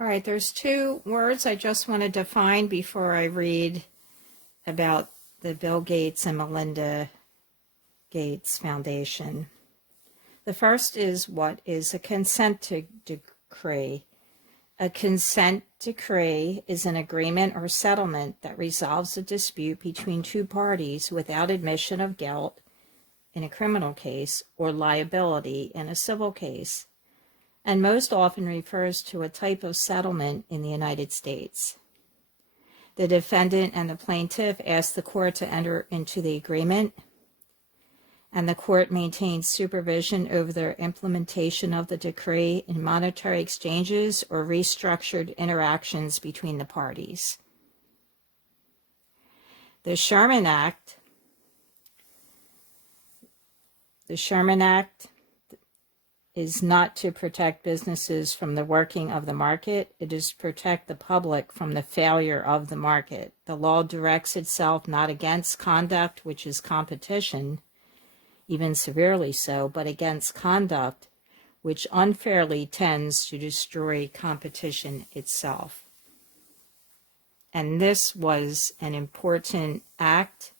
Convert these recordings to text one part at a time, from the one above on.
All right, there's two words I just want to define before I read about the Bill Gates and Melinda Gates Foundation. The first is, what is a consent decree? A consent decree is an agreement or settlement that resolves a dispute between two parties without admission of guilt in a criminal case or liability in a civil case, and most often refers to a type of settlement in the United States. The defendant and the plaintiff ask the court to enter into the agreement, and the court maintains supervision over their implementation of the decree in monetary exchanges or restructured interactions between the parties. The Sherman Act is not to protect businesses from the working of the market. It is to protect the public from the failure of the market. The law directs itself not against conduct, which is competition, even severely so, but against conduct which unfairly tends to destroy competition itself. And this was an important act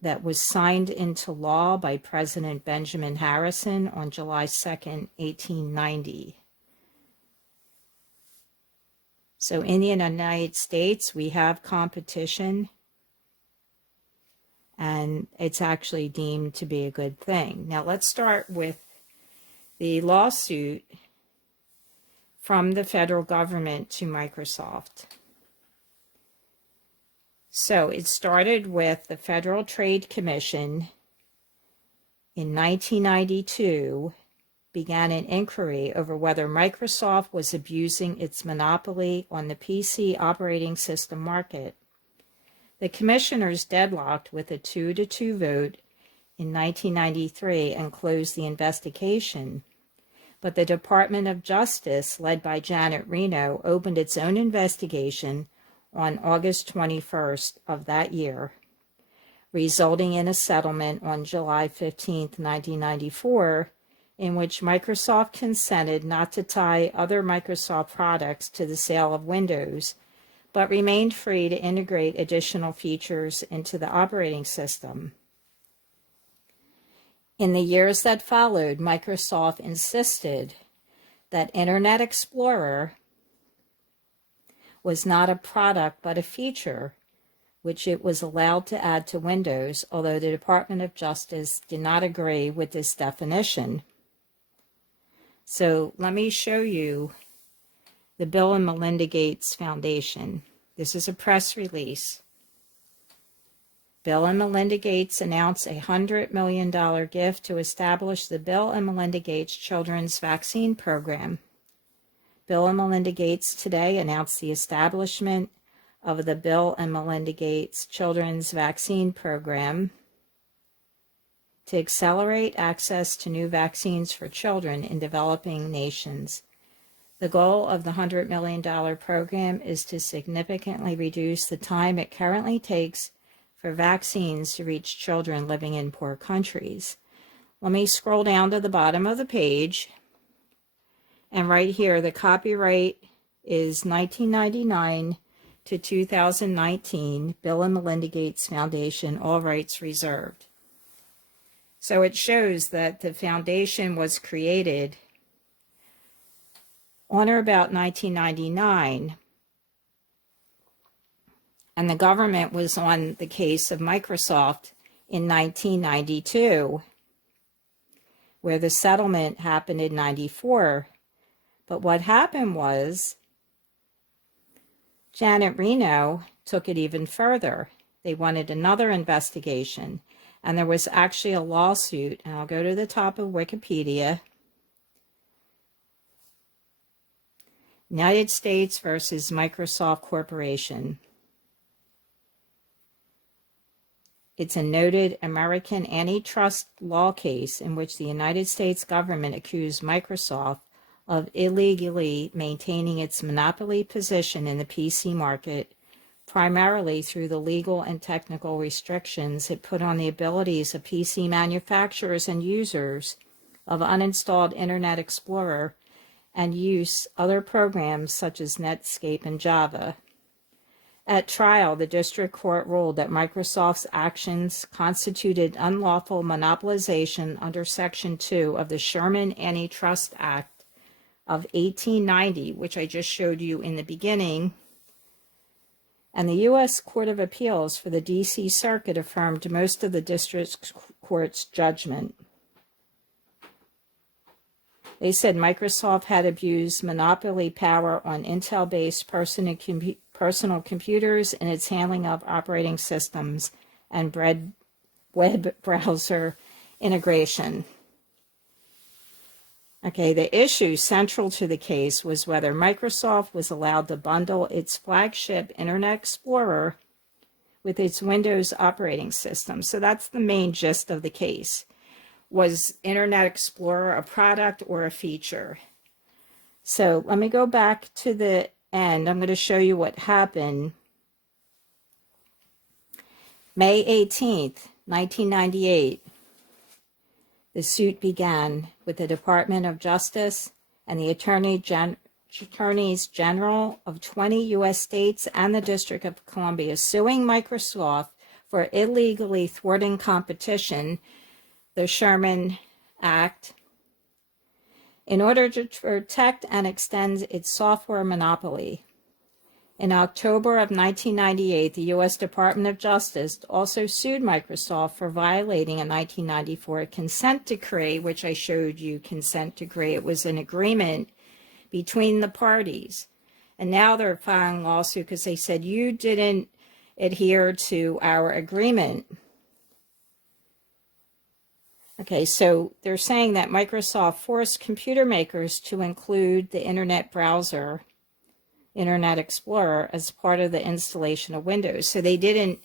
that was signed into law by President Benjamin Harrison on July 2nd, 1890. So in the United States, we have competition, and it's actually deemed to be a good thing. Now let's start with the lawsuit from the federal government to Microsoft. So it started with the Federal Trade Commission in 1992, began an inquiry over whether Microsoft was abusing its monopoly on the PC operating system market. The commissioners deadlocked with a 2-2 vote in 1993 and closed the investigation. But the Department of Justice, led by Janet Reno, opened its own investigation on August 21st of that year, resulting in a settlement on July 15th, 1994, in which Microsoft consented not to tie other Microsoft products to the sale of Windows, but remained free to integrate additional features into the operating system. In the years that followed, Microsoft insisted that Internet Explorer was not a product but a feature which it was allowed to add to Windows, although the Department of Justice did not agree with this definition. So let me show you the Bill and Melinda Gates Foundation. This is a press release. Bill and Melinda Gates announced a $100 million gift to establish the Bill and Melinda Gates Children's Vaccine Program. Bill and Melinda Gates today announced the establishment of the Bill and Melinda Gates Children's Vaccine Program to accelerate access to new vaccines for children in developing nations. The goal of the $100 million program is to significantly reduce the time it currently takes for vaccines to reach children living in poor countries. Let me scroll down to the bottom of the page. And right here, the copyright is 1999 to 2019, Bill and Melinda Gates Foundation, all rights reserved. So it shows that the foundation was created on or about 1999, and the government was on the case of Microsoft in 1992, where the settlement happened in 94. But what happened was Janet Reno took it even further. They wanted another investigation, and there was actually a lawsuit, and I'll go to the top of Wikipedia. United States versus Microsoft Corporation. It's a noted American antitrust law case in which the United States government accused Microsoft of illegally maintaining its monopoly position in the PC market, primarily through the legal and technical restrictions it put on the abilities of PC manufacturers and users of uninstalled Internet Explorer and use other programs such as Netscape and Java. At trial, the district court ruled that Microsoft's actions constituted unlawful monopolization under Section 2 of the Sherman Antitrust Act of 1890, which I just showed you in the beginning. And the U.S. Court of Appeals for the D.C. Circuit affirmed most of the district court's judgment. They said Microsoft had abused monopoly power on Intel-based personal computers in its handling of operating systems and web browser integration. Okay, the issue central to the case was whether Microsoft was allowed to bundle its flagship Internet Explorer with its Windows operating system. So that's the main gist of the case. Was Internet Explorer a product or a feature? So let me go back to the end. I'm going to show you what happened. May 18th, 1998, the suit began with the Department of Justice and the Attorneys General of 20 U.S. states and the District of Columbia suing Microsoft for illegally thwarting competition, the Sherman Act, in order to protect and extend its software monopoly. In October of 1998, the U.S. Department of Justice also sued Microsoft for violating a 1994 consent decree, which I showed you, consent decree. It was an agreement between the parties. And now they're filing a lawsuit because they said you didn't adhere to our agreement. Okay, so they're saying that Microsoft forced computer makers to include the Internet browser, Internet Explorer, as part of the installation of Windows. So they didn't,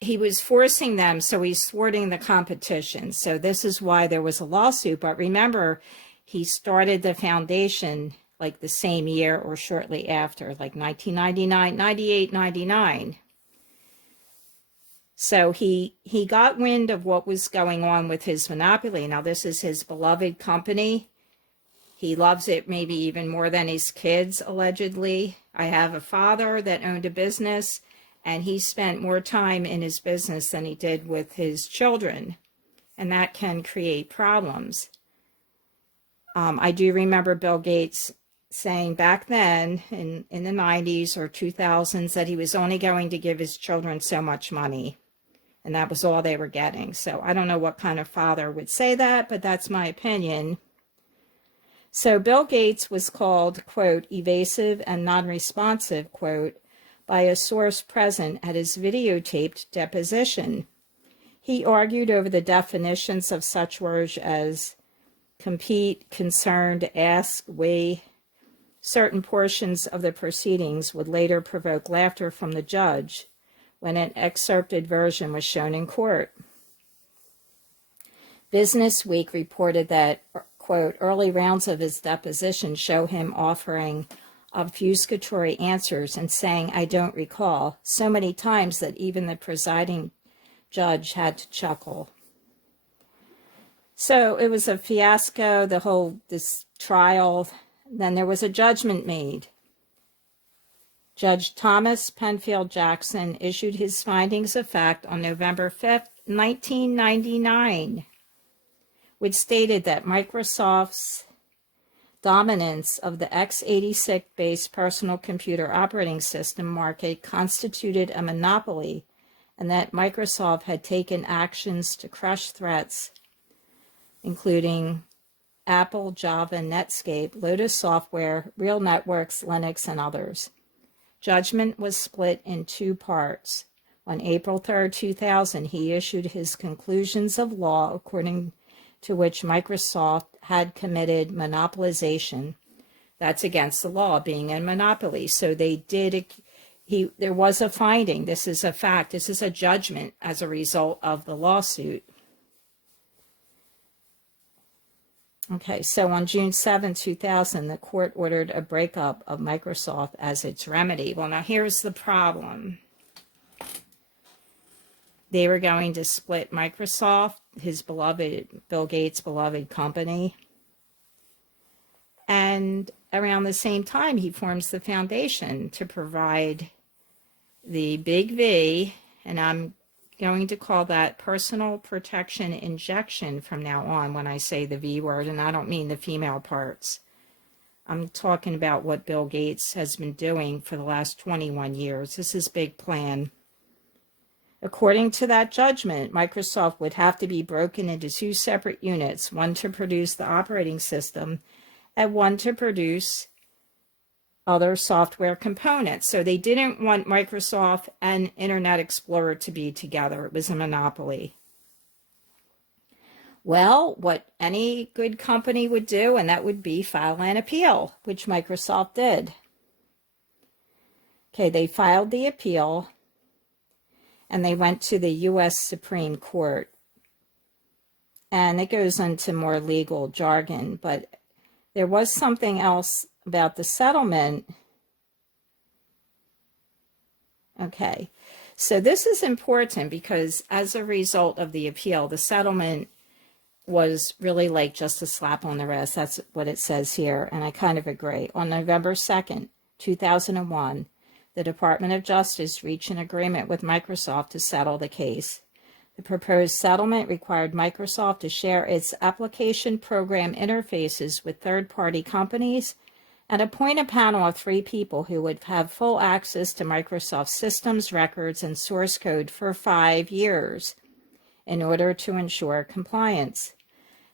he was forcing them, so he's thwarting the competition. So this is why there was a lawsuit. But remember, he started the foundation like the same year or shortly after, like 1999, 98, 99. So he got wind of what was going on with his monopoly. Now, this is his beloved company. He loves it maybe even more than his kids, allegedly. I have a father that owned a business, and he spent more time in his business than he did with his children. And that can create problems. I do remember Bill Gates saying back then, in the 90s or 2000s, that he was only going to give his children so much money. And that was all they were getting. So I don't know what kind of father would say that, but that's my opinion. So Bill Gates was called, quote, evasive and non-responsive, quote, by a source present at his videotaped deposition. He argued over the definitions of such words as compete, concerned, ask, weigh. Certain portions of the proceedings would later provoke laughter from the judge when an excerpted version was shown in court. Business Week reported that, quote, early rounds of his deposition show him offering obfuscatory answers and saying, I don't recall, so many times that even the presiding judge had to chuckle. So it was a fiasco, this trial. Then there was a judgment made. Judge Thomas Penfield Jackson issued his findings of fact on November 5th, 1999, which stated that Microsoft's dominance of the x86-based personal computer operating system market constituted a monopoly, and that Microsoft had taken actions to crush threats, including Apple, Java, Netscape, Lotus Software, Real Networks, Linux, and others. Judgment was split in two parts. On April 3, 2000, he issued his conclusions of law, according to which Microsoft had committed monopolization. That's against the law, being a monopoly. So there was a finding. This is a fact. This is a judgment as a result of the lawsuit. Okay, so on June 7, 2000, the court ordered a breakup of Microsoft as its remedy. Well, now here's the problem. They were going to split Microsoft, his beloved, Bill Gates' beloved company. And around the same time, he forms the foundation to provide the big V, and I'm going to call that personal protection injection from now on when I say the V word, and I don't mean the female parts. I'm talking about what Bill Gates has been doing for the last 21 years. This is big plan. According to that judgment, Microsoft would have to be broken into two separate units, one to produce the operating system and one to produce other software components. So they didn't want Microsoft and Internet Explorer to be together. It was a monopoly. Well, what any good company would do, and that would be file an appeal, which Microsoft did. Okay, they filed the appeal, and they went to the U.S. Supreme Court. And it goes into more legal jargon, but there was something else about the settlement. Okay, so this is important because as a result of the appeal, the settlement was really like just a slap on the wrist. That's what it says here, and I kind of agree. On November 2nd, 2001, the Department of Justice reached an agreement with Microsoft to settle the case. The proposed settlement required Microsoft to share its application program interfaces with third-party companies and appoint a panel of 3 people who would have full access to Microsoft's systems, records, and source code for 5 years in order to ensure compliance.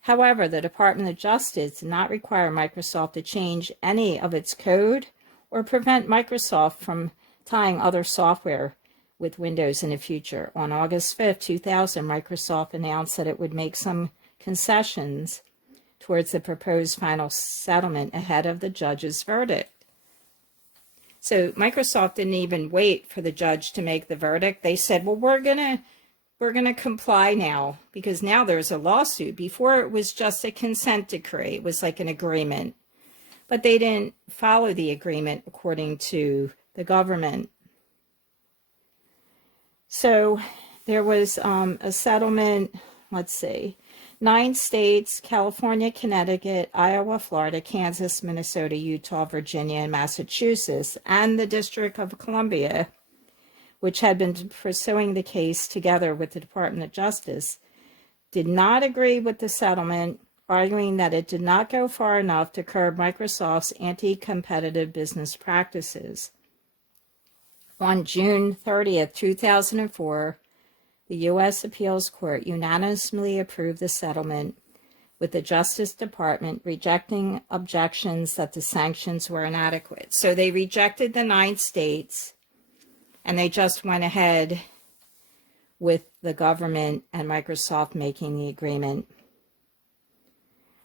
However, the Department of Justice did not require Microsoft to change any of its code or prevent Microsoft from tying other software with Windows in the future. On August 5th, 2000, Microsoft announced that it would make some concessions towards the proposed final settlement ahead of the judge's verdict. So Microsoft didn't even wait for the judge to make the verdict. They said, well, we're gonna comply now, because now there's a lawsuit. Before it was just a consent decree. It was like an agreement. But they didn't follow the agreement according to the government. So there was a settlement, let's see, 9 states, California, Connecticut, Iowa, Florida, Kansas, Minnesota, Utah, Virginia, and Massachusetts, and the District of Columbia, which had been pursuing the case together with the Department of Justice, did not agree with the settlement, arguing that it did not go far enough to curb Microsoft's anti-competitive business practices. On June 30th, 2004, the U.S. Appeals Court unanimously approved the settlement, with the Justice Department rejecting objections that the sanctions were inadequate. So they rejected the 9 states, and they just went ahead with the government and Microsoft making the agreement.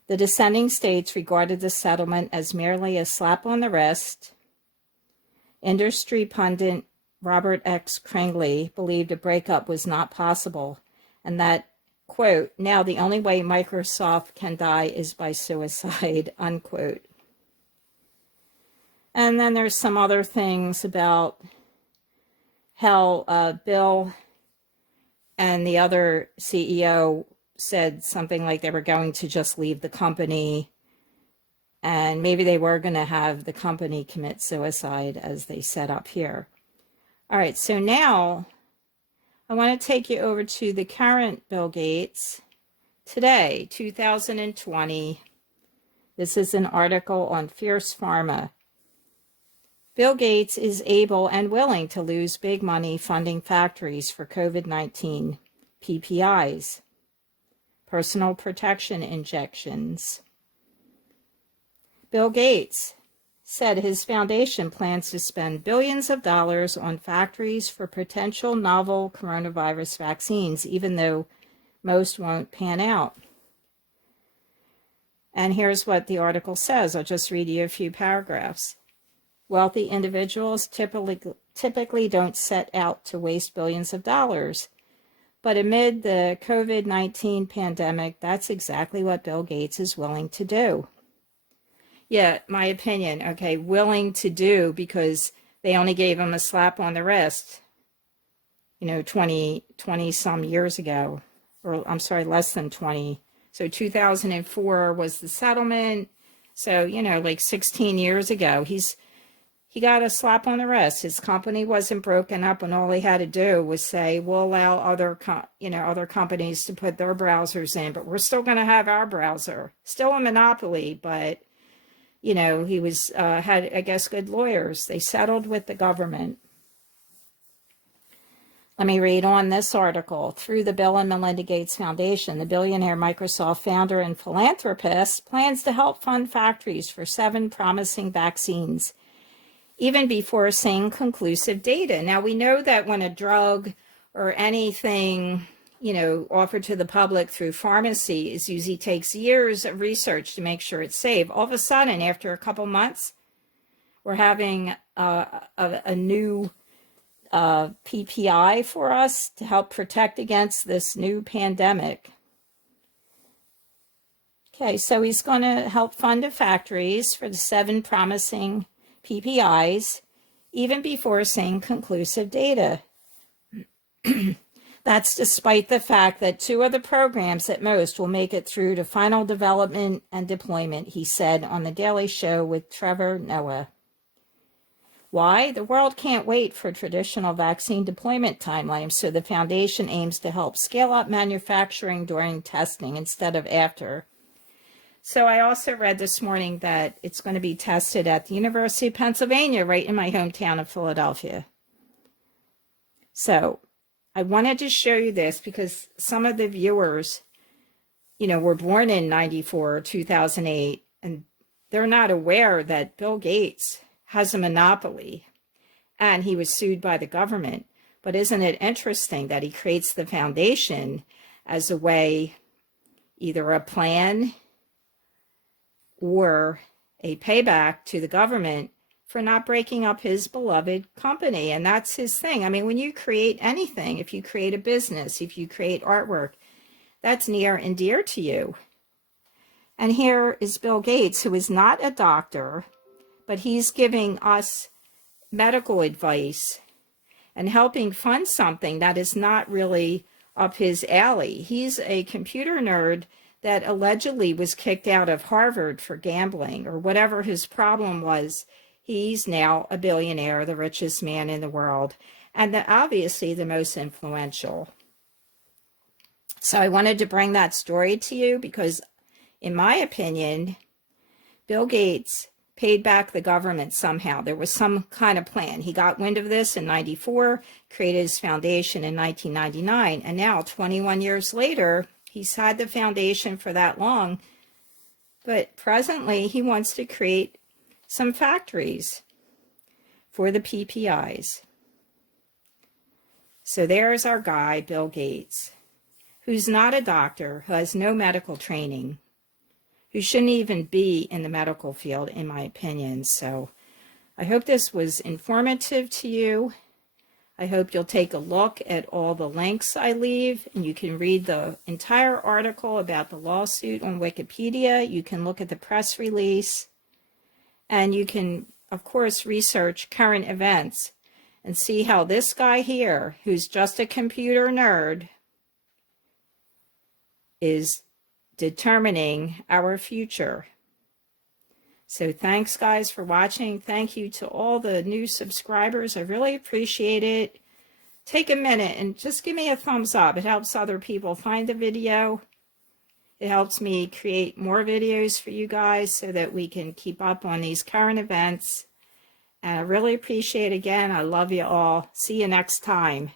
The dissenting states regarded the settlement as merely a slap on the wrist. Industry pundit Robert X. Crangley believed a breakup was not possible, and that, quote, now the only way Microsoft can die is by suicide, unquote. And then there's some other things about how Bill and the other CEO said something like they were going to just leave the company, and maybe they were going to have the company commit suicide, as they set up here. All right, so now I want to take you over to the current Bill Gates today, 2020. This is an article on Fierce Pharma. Bill Gates is able and willing to lose big money funding factories for COVID-19 PPIs, personal protection injections. Bill Gates said his foundation plans to spend billions of dollars on factories for potential novel coronavirus vaccines, even though most won't pan out. And here's what the article says. I'll just read you a few paragraphs. Wealthy individuals typically don't set out to waste billions of dollars. But amid the COVID-19 pandemic, that's exactly what Bill Gates is willing to do. Yeah, my opinion, okay, willing to do, because they only gave him a slap on the wrist, 20 some years ago, or I'm sorry, less than 20. So 2004 was the settlement. So, you know, like 16 years ago, he got a slap on the wrist. His company wasn't broken up, and all he had to do was say, we'll allow other companies to put their browsers in, but we're still going to have our browser. Still a monopoly, but, you know, he had, I guess, good lawyers. They settled with the government. Let me read on this article. Through the Bill and Melinda Gates Foundation, the billionaire Microsoft founder and philanthropist plans to help fund factories for 7 promising vaccines, even before seeing conclusive data. Now, we know that when a drug or anything, you know, offered to the public through pharmacies usually takes years of research to make sure it's safe. All of a sudden, after a couple months, we're having a new PPI for us to help protect against this new pandemic. Okay, so he's going to help fund the factories for the 7 promising PPIs, even before seeing conclusive data. That's despite the fact that 2 of the programs at most will make it through to final development and deployment, he said on The Daily Show with Trevor Noah. Why? The world can't wait for traditional vaccine deployment timelines, so the foundation aims to help scale up manufacturing during testing instead of after. So I also read this morning that it's going to be tested at the University of Pennsylvania, right in my hometown of Philadelphia. So I wanted to show you this because some of the viewers, you know, were born in 94 or 2008, and they're not aware that Bill Gates has a monopoly and he was sued by the government. But isn't it interesting that he creates the foundation as a way, either a plan or a payback to the government for not breaking up his beloved company? And that's his thing. I mean, when you create anything, if you create a business, if you create artwork, that's near and dear to you. And here is Bill Gates, who is not a doctor, but he's giving us medical advice and helping fund something that is not really up his alley. He's a computer nerd that allegedly was kicked out of Harvard for gambling or whatever his problem was. He's now a billionaire, the richest man in the world, and obviously the most influential. So I wanted to bring that story to you because, in my opinion, Bill Gates paid back the government somehow. There was some kind of plan. He got wind of this in 94, created his foundation in 1999, and now 21 years later, he's had the foundation for that long, but presently he wants to create some factories for the PPIs. So there's our guy, Bill Gates, who's not a doctor, who has no medical training, who shouldn't even be in the medical field, in my opinion. So I hope this was informative to you. I hope you'll take a look at all the links I leave, and you can read the entire article about the lawsuit on Wikipedia. You can look at the press release, and you can, of course, research current events and see how this guy here, who's just a computer nerd, is determining our future. So thanks, guys, for watching. Thank you to all the new subscribers. I really appreciate it. Take a minute and just give me a thumbs up. It helps other people find the video. It helps me create more videos for you guys so that we can keep up on these current events. And I really appreciate it again. I love you all. See you next time.